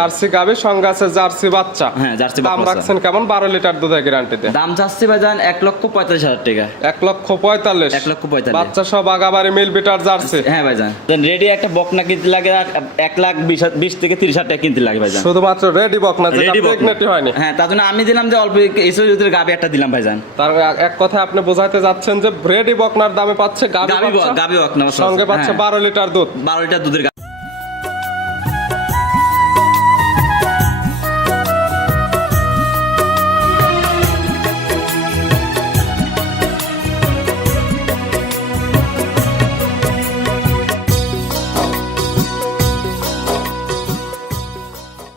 Jersey গাভী সঙ্গে আছে জার্সি বাচ্চা। হ্যাঁ, জার্সি দাম বাচ্চা। রাখছেন কেমন? 12 লিটার দুধের গ্যারান্টিতে। দাম চাচ্ছি ভাইজান 1,45,000 টাকা। 1,45,000 1,45,000 বাচ্চা সহ বাগাবাড়ি মিল বিটার জার্সি। হ্যাঁ ভাইজান, রেডি একটা বকনা কিনতে লাগে 1,20,000 থেকে 30,000 টাকা কিনতে লাগে ভাইজান। শুধুমাত্র রেডি বকনা, যেটা Ready বকনা। প্রেগন্যান্ট হয়নি। হ্যাঁ, তার জন্য আমি দিলাম যে অল্প কিছু গাবি একটা দিলাম ভাইজান। তার এক কথায় আপনি বোঝাতে যাচ্ছেন যে রেডি বকনার দামে পাচ্ছে গাভী বাচ্চা, গাবি বকনা সঙ্গে পাচ্ছে 12 লিটার দুধ। 12 লিটার দুধের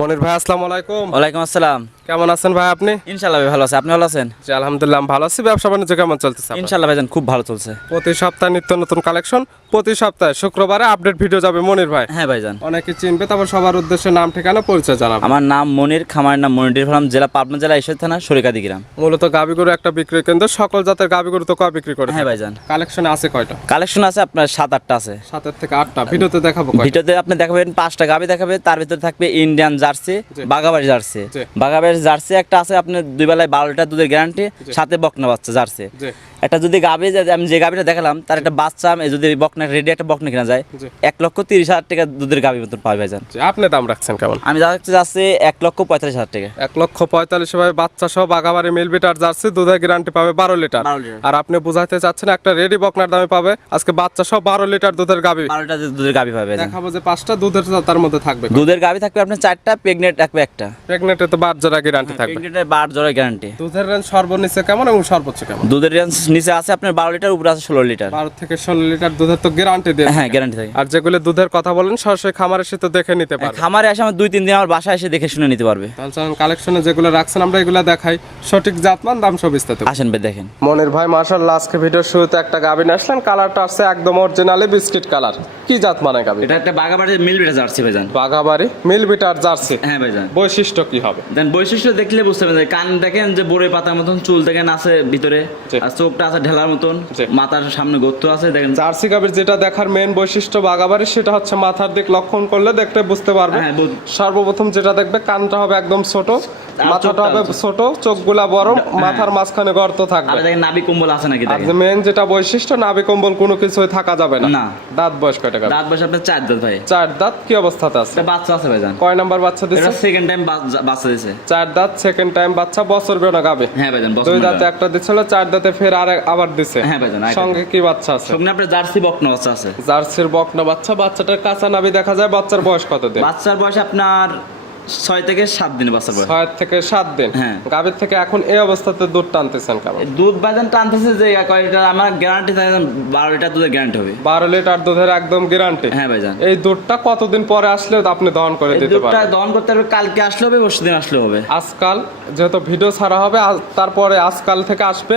মনির ভাই আসসালামু আলাইকুম। ওয়ালাইকুম আসসালাম। কেমন আছেন ভাই আপনি? ইনশাআল্লাহ ভাই ভালো আছে, আপনি ভালো আছেন? জি আলহামদুলিল্লাহ ভালো আছি। ব্যবসা বাণিজ্য কেমন চলতেছে আপনার? ইনশাআল্লাহ ভাইজান খুব ভালো চলছে। প্রতি সপ্তাহে নিত্য নতুন কালেকশন, প্রতি সপ্তাহে শুক্রবারে আপডেট ভিডিও যাবে মনির ভাই। হ্যাঁ ভাইজান, অনেকে চিনবে, তারপর সবার উদ্দেশ্যে নাম ঠিকানা পরিচয় জানাবো। আমার নাম মনির, খামারের নাম মনির ফার্ম, জেলা পাবনা জেলা ঈশ্বর থানা সরিকাদি গ্রাম। মূলত গাভী গরু একটা বিক্রয় কেন্দ্র, সকল জাতের গাভী গরু তো কয় বিক্রি করে? হ্যাঁ ভাইজান, কালেকশনে আছে কয়টা? কালেকশন আছে আপনার 7-8টা আছে। 7 থেকে 8টা ভিডিওতে দেখাবো কয়টা? ভিডিওতে আপনি দেখাবেন 5টা গাবি দেখাবে, তার ভিতরে থাকবে ইন্ডিয়ান জার্সি, জি। বাগাবাড়ি জার্সি। জি। বাগাবাড়ি জার্সি একটা আছে আপনার 2 বেলায় 12 লিটার দুধের গ্যারান্টি, সাথে বকনা বাচ্চা জার্সি। জি একটা যদি গাবি, আমি যে গাবিটা দেখালাম তার একটা বাচ্চা, যদি বকনা রেডি একটা বকনা কিনা যায় জি। 1,30,000 টাকা দুধের গাবি মতন পাবে ভাইজান। জি, আপনি দাম রাখছেন কেমন? আমি যাচ্ছি 1,45,000 টাকা। 1,45,000 ভাই বাচ্চা সহ বাগাবাড়ি মিল বিটার জার্সি, দুধের গ্যারান্টি পাবে 12 লিটার। 12 লিটার। আর আপনি বুঝাইতে চাচ্ছেন একটা রেডি বকনার দামে পাবে আজকে বাচ্চা সহ 12 লিটার দুধের গাভী। 12 লিটার দুধের গাবি পাবে ভাইজান। দেখাবো যে 5টা দুধের তার মধ্যে থাকবে। দুধের গাবি থাকবে আপনার 4টা, প্রেগনেন্ট থাকবে একটা। প্রেগনেন্টে তো 12 জোড়া গ্যারান্টি থাকবে। প্রেগনেন্টের 12 জোড়া গ্যারান্টি। দুধের রেঞ্জ সর্বনিচে কেমন এবং সর্বোচ্চ কেমন? দুধের রেঞ্জ নিচে আছে আপনার 12 লিটার, উপরে আছে 16 লিটার। 12 থেকে 16 লিটার দুধের তো গ্যারান্টি দেয়। হ্যাঁ, গ্যারান্টি থাকে। আর যেগুলো দুধের কথা বলেন সরাসরি খামারে এসে তো দেখে নিতে পারবে। খামারে এসে আমার 2-3 দিন আমার বাসায় এসে দেখে শুনে নিতে পারবে। তাহলে চলুন কালেকশনে যেগুলো রাখছেন আমরা এগুলো দেখাই, সঠিক জাতমান দাম সব বিস্তারিত। আসেন ভাই দেখেন। মনির ভাই মাশাআল্লাহ আজকে ভিডিওর শুরুতে একটা গাভী নিয়ে আসলেন, কালারটা আছে একদম অরিজিনালি বিস্কিট কালার। কি জাত মানে গাভী? এটা একটা বাগাবাড়ির মিল বিটা জার্সি ভাইজান। বাঘাবাড়ি মিল বিটার জার্সি। হ্যাঁ ভাইজান। বৈশিষ্ট্য কি হবে? দেন বৈশিষ্ট্য দেখলে বুঝতে পারবেন, কান দেখেন যে বড়ই পাতার মতন, চুল দেখেন আছে ভিতরে, জি। আর চোখটা আছে ঢেলার মতন, জি। মাথার সামনে গর্ত আছে দেখেন। জার্সি গাভীর যেটা দেখার মেইন বৈশিষ্ট্য বাঘাবাড়ি, সেটা হচ্ছে মাথার দিক লক্ষণ করলে দেখতে বুঝতে পারবে। হ্যাঁ, সর্বপ্রথম যেটা দেখবে কানটা হবে একদম ছোট, মাথাটা হবে ছোট, চোখগুলা বড়, মাথার মাঝখানে গর্ত আর থাকবে। দেখেন নাভি কম্বল আছে নাকি আর দেখেন। মেইন যেটা বৈশিষ্ট্য, নাভি কম্বল কোনো কিছুই থাকা যাবে না। না। দাঁত বয়স কয়টা গাভী? দাঁত বসে আপনার 4 দাঁত ভাই। 4 দাঁত। কি অবস্থাতে আছে? একটা বাচ্চা আছে ভাইজান। কয় নাম্বার বাচ্চা এটা দিচ্ছে? সেকেন্ড টাইম বাচ্চা দিয়েছে। 4 দাঁত, সেকেন্ড টাইম বাচ্চা, বছর বেনা গাবে। হ্যাঁ ভাইজান, 2 দাঁতে একটা দিছিল, 4 দাঁতে ফের আবার দিছে। হ্যাঁ ভাইজান, আরেকটা। সঙ্গে কি বাচ্চা আছে? সঙ্গে আপনার জার্সি বকনা বাচ্চা আছে। জার্সির বকনা বাচ্চা। বাচ্চাটার কাঁচা নাভি দেখা যায়। বাচ্চার বয়স কত দিন? বাচ্চার বয়স আপনার 6 থেকে 7 দিন বাচ্চার বয়স। 6 থেকে 7 দিন। হ্যাঁ। গাভীর থেকে এখন এই অবস্থাতে দুধ টানতেছেন কেমন? দুধ ভাইজান টানতেছে যে কয় লিটার, আমার গ্যারান্টি থাকে 12 লিটার দুধের গ্যারান্টি হবে। 12 লিটার দুধের একদম গ্যারান্টি। হ্যাঁ ভাইজান। এই দুধটা কতদিন পরে আসলে আপনি দহন করে এই দিতে দুধটা পারবেন? দহন করতে হবে, কালকে আসলে হবে, পরশুদিন আসলে হবে। আজকাল যেহেতু ভিডিও ছাড়া হবে, তারপরে আজকাল থেকে আসবে,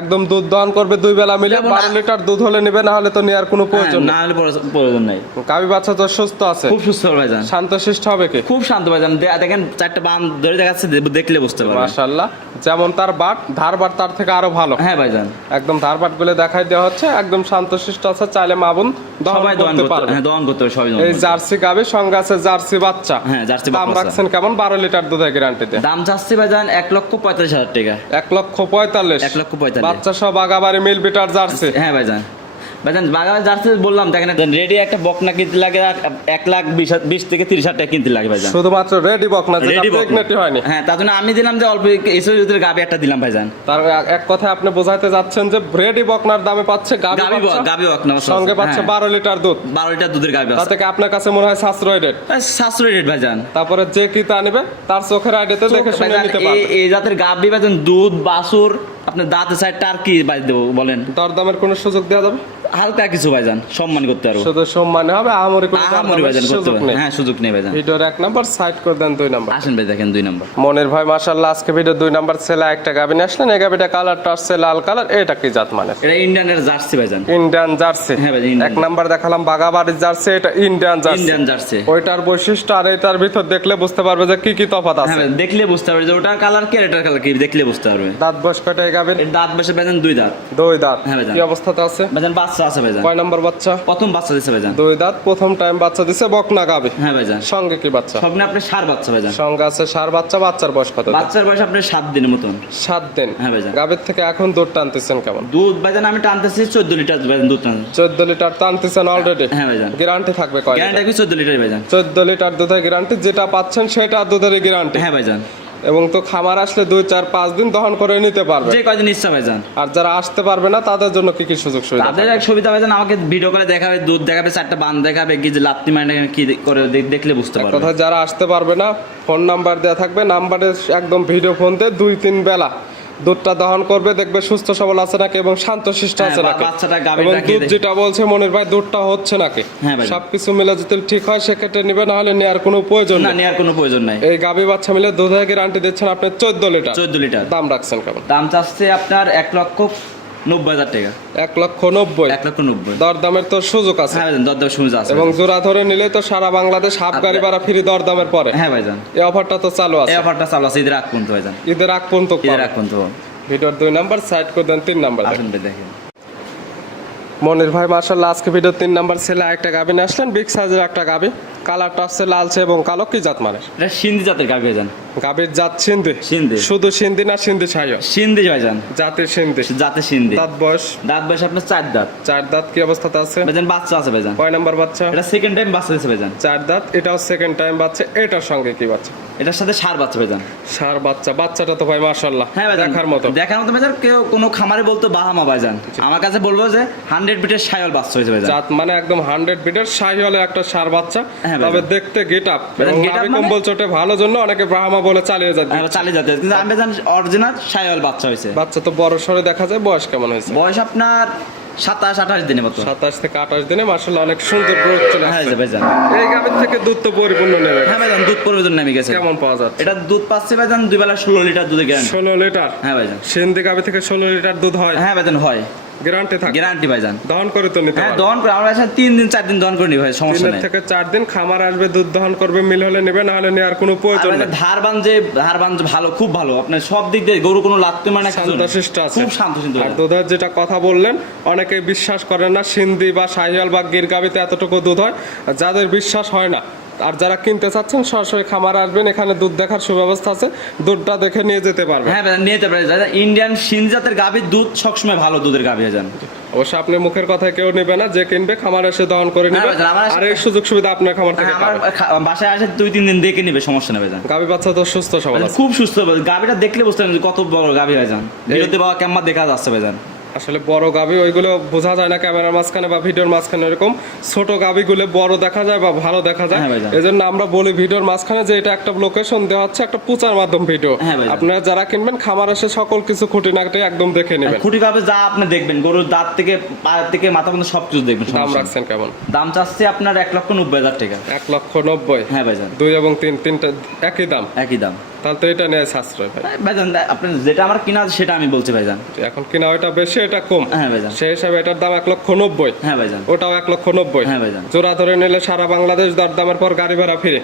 একদম দুধ দহন করবে 2 বেলা মিলে। যেমন 12 লিটার দুধ হলে নিবে, না হলে তো নেওয়ার কোনো প্রয়োজন না নেই। হলে প্রয়োজন নাই। গাভী বাচ্চা তো সুস্থ আছে, খুব সুস্থ ভাইজান, শান্তশিষ্ট হবে কি? খুব শান্ত ভাইজান। দেখেন 4টা বান ধরে দেখাচ্ছে, দেখলে বুঝতে পারবেন। মাশাআল্লাহ, যেমন তার ধারবাট তার থেকে আরো ভালো। হ্যাঁ ভাইজান, একদম ধারবাট গুলো দেখাই দেওয়া হচ্ছে, একদম শান্তশিষ্ট আছে, চাইলে মা বোন দহন সবাই দহন করতে করতে, পারবে। হ্যাঁ দহন করতে হবে সবাই দহন এই করতে। জার্সি গাভী সঙ্গে আছে জার্সি বাচ্চা। হ্যাঁ, জার্সি দাম বাচ্চা। রাখছেন কেমন? 12 লিটার দুধের গ্যারান্টিতে। দাম চাচ্ছি ভাইজান 1,45,000 টাকা। 1,45,000 1,45,000 বাচ্চা সহ বাগাবাড়ি মিল বিটার জার্সি। হ্যাঁ ভাইজান। ভাইজান বাগাবাড়ি জার্সি বললাম দেখেন, রেডি একটা বকনা কিনতে লাগে 1,20,000 থেকে 30,000 টাকা কিনতে লাগে ভাইজান। শুধুমাত্র রেডি বকনা, যেটা Ready বকনা। প্রেগন্যান্ট হয়নি। হ্যাঁ, তার জন্য আমি দিলাম যে অল্প কিছু গাবি একটা দিলাম ভাইজান। তার এক কথায় আপনি বোঝাইতে যাচ্ছেন যে রেডি বকনার দামে পাচ্ছে গাভী বাচ্চা, গাবি বকনা সঙ্গে পাচ্ছে 12 লিটার দুধ। 12 লিটার দুধের গাবি আছে। তাতে কি আপনার কাছে মনে হয় সাশ্রয় রেট? সাশ্রয়ী রেট ভাইজান। তারপরে যে কিতা নিবে তার চোখের আইডিতে দেখে শুনে ভাইজান, নিতে পারবে। এই জাতের গাবি ভাইজান, দুধ বাছুর আপনার দাঁতে সাইডটা আর কি বাজ দেবো বলেন? দরদামের কোনো সুযোগ দেওয়া যাবে? হালকা কিছু ভাইজান, সম্মান করতে পারবো। শুধু সম্মানে হবে, আহামরি কোনো আহামরি ভাইজান করতে সুযোগ পারবো। নেই। হ্যাঁ, সুযোগ নেই ভাইজান। ভিডিওর 1 নাম্বার সাইড করে দেন, 2 নাম্বার আসেন ভাই দেখেন 2 নম্বর। মনির ভাই মাশাআল্লাহ আজকে ভিডিও 2 নাম্বার ছেলে একটা গাভী নিয়ে আসলেন। এই গাভীটা কালারটা আসছে লাল কালার। এটা কি জাত মানে? এটা ইন্ডিয়ানের জার্সি ভাইজান। Indian jersey. হ্যাঁ ভাই, ইন্ডিয়ান। 1 নাম্বার দেখালাম বাগাবাড়ির জার্সি, এটা ইন্ডিয়ান জার্সি। Indian jersey. ওইটার বৈশিষ্ট্য আর এটার ভিতর দেখলে বুঝতে পারবে যে কি কি তফাৎ হ্যাঁ আছে। ভাই, দেখলে বুঝতে পারবে যে ওটার কালার কি আর এটার কালার কি, দেখলে বুঝতে পারবে। দাঁত বয়স কয়টা এই গাভীর? এর দাঁত বসে ভাইজান 2 দাঁত। 2 দাঁত। হ্যাঁ ভাইজান। কি অবস্থাতে আছে? ভাইজান বাচ্চা বাচ্চা আছে ভাইজান। কয় নাম্বার বাচ্চা? প্রথম বাচ্চা দিছে ভাইজান। 2 দাঁত, প্রথম টাইম বাচ্চা দিছে, বকনা গাবে। হ্যাঁ ভাইজান। সঙ্গে কি বাচ্চা? সঙ্গে আপনার ষাঁড় বাচ্চা ভাইজান। সঙ্গে আছে ষাঁড় বাচ্চা। বাচ্চার বয়স কত? বাচ্চার বয়স আপনার 7 দিনের মতন। 7 দিন। হ্যাঁ ভাইজান। গাবের থেকে এখন দুধ টানতেছেন কেমন? দুধ ভাইজান আমি টানতেছি 14 লিটার ভাইজান দুধ টান। 14 লিটার টানতেছেন অলরেডি? হ্যাঁ ভাইজান। গ্যারান্টি থাকবে কয়? গ্যারান্টি কি 14 লিটার ভাইজান। 14 লিটার দুধের গ্যারান্টি, যেটা পাচ্ছেন সেটা দুধের গ্যারান্টি। হ্যাঁ ভাইজান। এবং তো খামার আসলে 2, 4, 5 দিন দহন করে নিতে পারবে। যে কয়দিন ইচ্ছা ভাইজান। আর যারা আসতে পারবে না তাদের জন্য কি কি সুযোগ সুবিধা? তাদের এক সুবিধা ভাইজান, আমাকে ভিডিও করে দেখাবে, দুধ দেখাবে, 4টা বান দেখাবে, কি যে লাত্তি মাইন্ড কি করে দেখলে বুঝতে পারবে। কথা, যারা আসতে পারবে না ফোন নাম্বার দেওয়া থাকবে, নাম্বারে একদম ভিডিও ফোন দিয়ে 2-3 বেলা দুধটা দহন করবে, দেখবে সুস্থ সবল আছে নাকি এবং শান্তশিষ্ট আছে নাকি, বাচ্চাটা গাভীর এবং রাখিয়ে দুধ যেটা বলছে মনির ভাই দুধটা হচ্ছে নাকি, হ্যাঁ ভাই। সবকিছু মিলে যদি ঠিক হয় সেক্ষেত্রে নিবে, না হলে নেওয়ার কোনো প্রয়োজন না, নেই। নেওয়ার কোনো প্রয়োজন নাই। এই গাভী বাচ্চা মিলে দুধের গ্যারান্টি দিচ্ছেন আপনি 14 লিটার। 14 লিটার। দাম রাখছেন কেমন? দাম চাচ্ছে আপনার 1,90,000 টাকা। 1,90,000। 1,90,000। দরদামের তো সুযোগ আছে হ্যাঁ ভাইজান, দরদাম সুবিধা আছে। এবং জোড়া ধরে নিলে তো সারা বাংলাদেশ হাফ গাড়ি ভাড়া ফ্রি দরদামের পরে। হ্যাঁ ভাইজান। এই অফারটা তো চালু এই আছে। অফারটা চালু আছে ঈদের আগ পর্যন্ত ভাইজান। ঈদের আগ পর্যন্ত ঈদের আগ পর্যন্ত। ভিডিওর 2 নাম্বার সাইড করে দেন, 3 নাম্বার আসুন ভাই দেখেন। মনির ভাই মাশাআল্লাহ আজকে ভিডিও 3 নাম্বার ছেলে একটা গাভী নিয়ে আসলেন, বিগ সাইজের একটা গাভী, কালারটা হচ্ছে লালচে এবং কালো। কি জাত মানের? এটা সিন্ধি জাতের গাভী ভাইজান। গাভীর জাত সিন্ধি? সিন্ধি। শুধু সিন্ধি না সিন্ধি ছাইও? সিন্ধি ভাইজান। জাতের সিন্ধি। জাতে সিন্ধি। দাঁত বয়স? দাঁত বয়স আপনার 4 দাঁত। 4 দাঁত। কি অবস্থাতে আছে ভাইজান? বাচ্চা আছে ভাইজান। কয় নাম্বার বাচ্চা? এটা সেকেন্ড টাইম বাচ্চা দিয়েছে ভাইজান। 4 দাঁত। এটাও সেকেন্ড টাইম বাচ্চা। এটার সঙ্গে কি বাচ্চা? এটার সাথে ষাঁড় বাচ্চা ভাইজান। ষাঁড় বাচ্চা। বাচ্চাটা তো ভাই মাশাআল্লাহ হ্যাঁ ভাইজান, দেখার মতো। দেখার মতো ভাইজান। কেউ কোনো খামারে বলতো বাহামা ভাইজান, আমার কাছে বলবো যে 100 বিটের শাইওয়াল বাচ্চা হয়েছে ভাইজান। জাত মানে একদম 100 বিটের শাহিওয়ালের একটা ষাঁড় বাচ্চা। হ্যাঁ তবে ভাইজান। দেখতে গেট আপ ভাইজান, এবং get up নাভি মানে? কম্বল চোটে ভালো জন্য অনেকে ব্রাহ্মা বলে চালিয়ে যায়। চালিয়ে যেতে, কিন্তু আমি ভাইজান অরিজিনাল শাইওয়াল বাচ্চা হয়েছে। বাচ্চা তো বড় সরে দেখা যায়। বয়স কেমন হয়েছে? বয়স আপনার 27-28 দিনের মতো। 27 থেকে 28 দিনে মাশাআল্লাহ অনেক সুন্দর গ্রোথ চলে হ্যাঁ আসছে। ভাইজান। এই গাভীর থেকে দুধ তো পরিপূর্ণ নেবে। হ্যাঁ ভাইজান, দুধ পরিবর্তন নেমে গেছে। কেমন পাওয়া যাচ্ছে? এটা দুধ পাচ্ছে ভাইজান 2 বেলা 16 লিটার দুধের গ্যারান্টি। 16 লিটার। হ্যাঁ ভাইজান। সিন্ধি গাভী থেকে 16 লিটার দুধ হয়? হ্যাঁ ভাইজান হয়, গ্যারান্টি থাকে? গ্যারান্টি ভাইজান। দহন করে তো নিতে হ্যাঁ পারবে? দহন করে আমরা 3 দিন 4 দিন দহন করে নিই ভাই, সমস্যা 3 নেই। থেকে 4 দিন খামার আসবে, দুধ দহন করবে, মিল হলে নেবে, না হলে নেওয়ার কোনো প্রয়োজন নেই। ধারবান যে ভালো, খুব ভালো, আপনার সব দিক দিয়ে গরু কোনো লাগতে মানে শান্তশিষ্ট আছে। খুব শান্তশিষ্ট। আর দুধের যেটা কথা বললেন, অনেকে বিশ্বাস করে না সিন্ধি বা শাহিওয়াল বা গির গাভীতে এতটুকু দুধ হয়। আর যাদের বিশ্বাস হয় না আর যারা কিনতে চাচ্ছেন সরাসরি খামারে আসবেন, এখানে দুধ দেখার সুব্যবস্থা আছে, দুধটা দেখে নিয়ে যেতে পারবেন। হ্যাঁ ভাই, নিয়ে যেতে পারে। ইন্ডিয়ান সিন্ধি জাতের গাভীর দুধ সবসময় ভালো দুধের গাভী যান। অবশ্য আপনি মুখের কথা কেউ নেবে না, যে কিনবে খামারে এসে দহন করে নেবে। হ্যাঁ, আমার- আর এই সুযোগ সুবিধা আপনার খামার থেকে আমার পাবেন। বাসায় আসে 2-3 দিন দেখে নিবে, সমস্যা নেবে যান। গাভী বাচ্চা তো সুস্থ সবল আছে। খুব সুস্থ গাভীটা দেখলে বুঝতে পারবেন যে কত বড় গাভী হয়ে যান। বিরতি বাবা কেমন দেখা যাচ্ছে ভাই যান। আসলে বড় গাভী ওইগুলো বোঝা যায় না ক্যামেরার মাঝখানে বা ভিডিওর মাঝখানে, এরকম ছোট গাভীগুলো বড় দেখা যায় বা ভালো দেখা যায়। হ্যাঁ ভাইজান। এজন্য আমরা বলি ভিডিওর মাঝখানে যে এটা একটা লোকেশন দেওয়া হচ্ছে, একটা প্রচার মাধ্যম ভিডিও। হ্যাঁ ভাইজান। আপনারা যারা কিনবেন খামার এসে সকল কিছু খুঁটিনাটি একদম দেখে নেবেন। খুঁটি গাভী যা আপনি দেখবেন, গরুর দাঁত থেকে পা থেকে মাথা পর্যন্ত সবকিছু দেখবেন। দাম সমস্যা নেই। রাখছেন কেমন? দাম চাচ্ছে আপনার 1,90,000 টাকা। 1,90,000। হ্যাঁ ভাইজান। 2 এবং 3 তিনটা একই দাম। একই দাম। তাহলে তো এটা নেয় সাশ্রয় ভাই। ভাইজান আপনার যেটা আমার কিনা আছে সেটা আমি বলছি ভাইজান। এখন কিনা ওইটা বেশি, এটা কম। হ্যাঁ ভাইজান। সেই হিসাবে এটার দাম 1,90,000। হ্যাঁ ভাইজান। ওটাও 1,90,000। হ্যাঁ ভাইজান। জোড়া ধরে নিলে সারা বাংলাদেশ দরদামের পর গাড়ি ভাড়া ফিরে।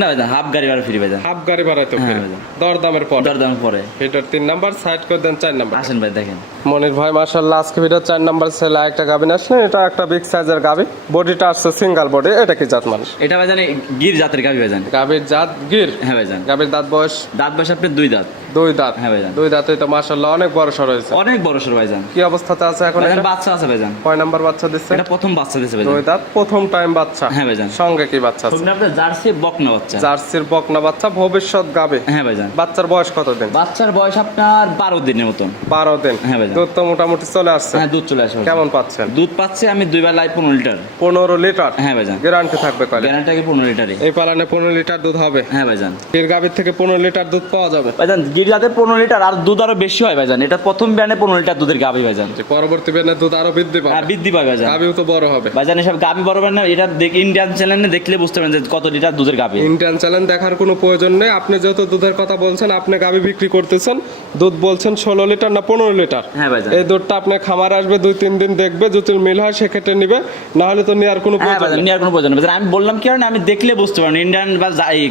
না ভাইজান, হাফ গাড়ি ভাড়া ফ্রি ভাইজান। হাফ গাড়ি ভাড়া তো হ্যাঁ ফিরে ভাইজান। দরদামের পর। দরদাম পরে। ভিডিওর 3 নাম্বার সাইড করে দেন, 4 নাম্বার আসেন ভাই দেখেন। মনির ভাই মাশাআল্লাহ আজকে ভিডিও 4 নাম্বার ছেলে একটা গাভী আসলেন, এটা একটা বিগ সাইজের গাভী, বডিটা আসছে সিঙ্গেল বডি। এটা কি জাত মানুষ? এটা ভাইজান গির জাতের গাভী ভাইজান। গাভীর জাত গির? হ্যাঁ ভাইজান। গাভীর দাঁত বয়স? দাঁত বয়স আপনার 2 দাঁত। 2 দাঁত। হ্যাঁ ভাইজান। 2 দাঁতে তো মাশাআল্লাহ অনেক বড় সর হয়েছে। অনেক বড় সর ভাইজান। কি অবস্থাতে আছে এখন? ভাইজান এটা বাচ্চা আছে ভাইজান। কয় নাম্বার বাচ্চা দিচ্ছে? এটা প্রথম বাচ্চা দিছে 2 ভাইজান। দাঁত, প্রথম টাইম বাচ্চা। হ্যাঁ ভাইজান। সঙ্গে কি বাচ্চা আছে? সঙ্গে আপনার জার্সি বকনা বাচ্চা। জার্সির বকনা বাচ্চা, ভবিষ্যৎ গাভী। হ্যাঁ ভাইজান। বাচ্চার বয়স কত দিন? বাচ্চার বয়স আপনার 12 দিনের মতন। 12 দিন। হ্যাঁ ভাইজান। দুধ তো মোটামুটি চলে আসছে। হ্যাঁ দুধ চলে আসে ভাইজান। কেমন পাচ্ছেন? দুধ পাচ্ছে আমি 2 বেলায় 15 লিটার। 15 লিটার। হ্যাঁ ভাইজান। গ্যারান্টি থাকবে কয়লে? গ্যারান্টি কি 15 লিটারই। এই পালানে 15 লিটার দুধ হবে। হ্যাঁ ভাইজান। গির গাভীর থেকে 15 লিটার দুধ পাওয়া যাবে। ভাইজান গির জাতের 15 লিটার আর দুধ আরো বেশি হয় ভাইজান। এটা প্রথম ব্যানে 15 লিটার দুধের গাভী ভাইজান। যে পরবর্তী বেনে দুধ আরো বৃদ্ধি হ্যাঁ পাবে। বৃদ্ধি পাবে ভাইজান। গাভীও তো বড় হবে। ভাইজান এসব গাভী বড় না, এটা ইন্ডিয়ান চ্যানেলে দেখলে বুঝতে পারবেন যে কত লিটার দুধের গাভী। ইন্ডিয়ান চ্যানেল দেখার কোনো প্রয়োজন নেই। আপনি যেহেতু দুধের কথা বলছেন, আপনি গাভী বিক্রি করতেছেন, দুধ বলছেন 16 লিটার না 15 লিটার। হ্যাঁ ভাইজান। এই দুধটা আপনার খামারে আসবে, 2-3 দিন দেখবে, যদি মিল হয় সেক্ষেত্রে নিবে, না হলে তো নেওয়ার কোনো হ্যাঁ প্রয়োজন ভাইজান, নেই। নেওয়ার কোনো প্রয়োজন নেই ভাইজান। আমি বললাম কি কারণে আমি দেখলে বুঝতে পারেন, ইন্ডিয়ান বা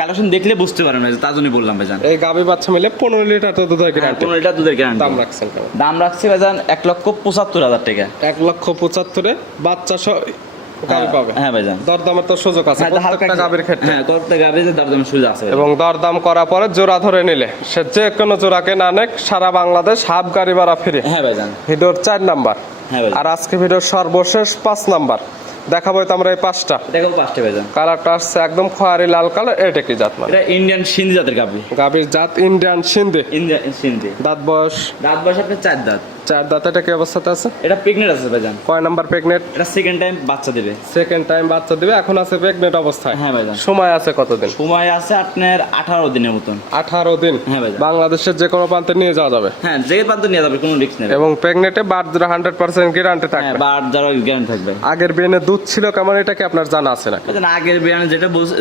কালেকশন দেখলে বুঝতে পারেন ভাইজান, তার জন্য বললাম ভাইজান। এই গাভী বাচ্চা মিলে 15 লিটার তো দুধের গ্যারান্টি। 15 লিটার দুধের গ্যারান্টি। দাম রাখছেন কেমন? দাম রাখছি ভাইজান 1,75,000 টাকা। 1,75,000 বাচ্চা সহ গাভী পাবে। হ্যাঁ ভাইজান। দরদামের তো সুযোগ আছে হ্যাঁ, হালকা প্রত্যেকটা গাভীর ক্ষেত্রে। হ্যাঁ, প্রত্যেকটা গাভীর দরদাম সুযোগ আছে ভাইজান। এবং দরদাম করার পরে জোড়া ধরে নিলে সে যে কোনো জোড়াকে না নেক সারা বাংলাদেশ হাফ গাড়ি ভাড়া ফ্রি। হ্যাঁ ভাইজান। ভিডিওর 4 নাম্বার। হ্যাঁ ভাইজান। আর আজকে ভিডিওর সর্বশেষ 5 নাম্বার দেখাবো তো আমরা এই 5টা। দেখাবো 5টা ভাইজান। কালারটা আসছে একদম খয়েরি লাল কালার। এটা কি জাত? মানে এটা ইন্ডিয়ান সিন্ধি জাতের গাভী। গাভীর জাত ইন্ডিয়ান সিন্ধি। ইন্ডিয়ান সিন্ধি। দাঁত বয়স দাঁত বয়স আপনার 4 দাঁত। 4 দাঁত। এটা কি অবস্থাতে আছে? এটা প্রেগনেন্ট আছে ভাইজান। কয় নাম্বার প্রেগনেন্ট? এটা সেকেন্ড টাইম বাচ্চা দেবে। সেকেন্ড টাইম বাচ্চা দিবে, এখন আছে প্রেগনেন্ট অবস্থায়। হ্যাঁ ভাইজান। সময় আছে কতদিন? সময় আছে আপনার 18 দিনের মতন। 18 দিন। হ্যাঁ ভাইজান। বাংলাদেশের যে কোনো প্রান্তে নিয়ে যাওয়া যাবে। হ্যাঁ, যে প্রান্ত নিয়ে যাবে, কোনো রিস্ক নেই। এবং প্রেগনেন্টে বার্থ 100% গ্যারান্টি হ্যাঁ, থাকবে। বার যারা গ্যারান্টি থাকবে। আগের বিয়েনে দুধ ছিল কেমন এটা কি আপনার জানা আছে না? ভাইজান আগের বিয়ানে যেটা বলছে,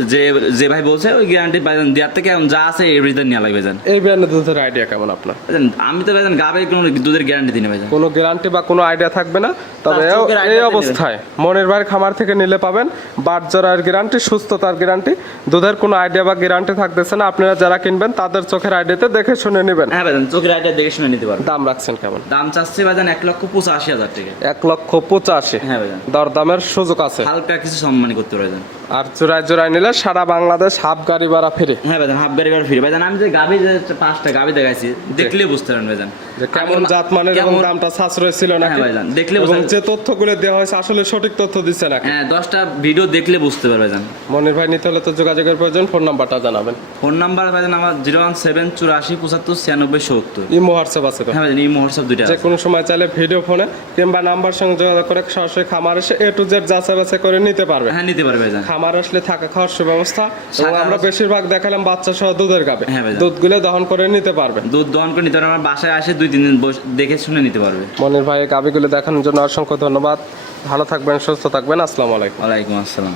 যে ভাই বলছে ওই গ্যারান্টি ভাইজান দেওয়ার থেকে এখন যা আছে এভরিথিং নেওয়া লাগবে ভাইজান। এই বিয়ানে দুধের আইডিয়া কেমন আপনার? ভাইজান আমি তো ভাইজান গাবে কোনো দুধের গ্যারান্টি দিই না ভাইজান। কোনো গ্যারান্টি বা কোনো আইডিয়া থাকবে না। তবে তার চোখের এই idea অবস্থায় মনির ভাইয়ের খামার থেকে নিলে পাবেন বাট জরার গ্যারান্টি, সুস্থতার গ্যারান্টি। দুধের কোনো আইডিয়া বা গ্যারান্টি থাকতেছে না। আপনারা যারা কিনবেন তাদের চোখের আইডিয়াতে দেখে শুনে নেবেন। হ্যাঁ ভাইজান, চোখের আইডিয়া দেখে শুনে নিতে পারবেন। দাম রাখছেন কেমন? দাম চাচ্ছে ভাইজান 1,85,000 টাকা। 1,85,000। হ্যাঁ ভাইজান। দরদামের সুযোগ আছে। হালকা কিছু সম্মানী করতে পারবেন ভাইজান। আর জোড়ায় জোড়ায় নিলে সারা বাংলাদেশ হাফ গাড়ি ভাড়া ফ্রি। হ্যাঁ ভাইজান, হাফ গাড়ি ফ্রি ভাইজান। আমি যে গাভি যে 5টা গাভি দেখাইছি, দেখলেই বুঝতে পারবেন ভাইজান যে কেমন জাত মানের এবং দামটা সাশ্রয় ছিল নাকি। হ্যাঁ ভাইজান, দেখলে এবং বুঝতে যে তথ্যগুলো দেওয়া হয়েছে আসলে সঠিক তথ্য দিচ্ছে নাকি। হ্যাঁ, 10টা ভিডিও দেখলে বুঝতে পারবে ভাইজান। মনির ভাই নিতে হলে তো যোগাযোগের প্রয়োজন। ফোন নাম্বারটা জানাবেন। ফোন নাম্বার ভাইজান আমার 01784759670। ইমো হোয়াটসঅ্যাপ আছে তো? হ্যাঁ ভাইজান, এই মহোৎসব দুইটা যে আছে। কোনো সময় চাইলে ভিডিও ফোনে কিংবা নাম্বার সঙ্গে যোগাযোগ করে সরাসরি খামার এসে A to Z যাচাই বাছাই করে নিতে পারবে। হ্যাঁ, নিতে পারবে ভাইজান। খামার আসলে থাকা খাওয়ার সুব্যবস্থা এবং থাকা- আমরা বেশিরভাগ দেখালাম বাচ্চা সহ দুধের গাবে। হ্যাঁ ভাইজান। দুধগুলো দহন করে নিতে পারবে। দুধ দহন করে নিতে পারবে, আমার বাসায় আসে 2-3 দিন দেখে শুনে নিতে পারবে। মনির ভাই গাবিগুলো দেখানোর জন্য অসংখ্য ধন্যবাদ। ভালো থাকবেন, সুস্থ থাকবেন। আসসালামু আলাইকুম। ওয়ালাইকুম আসসালাম।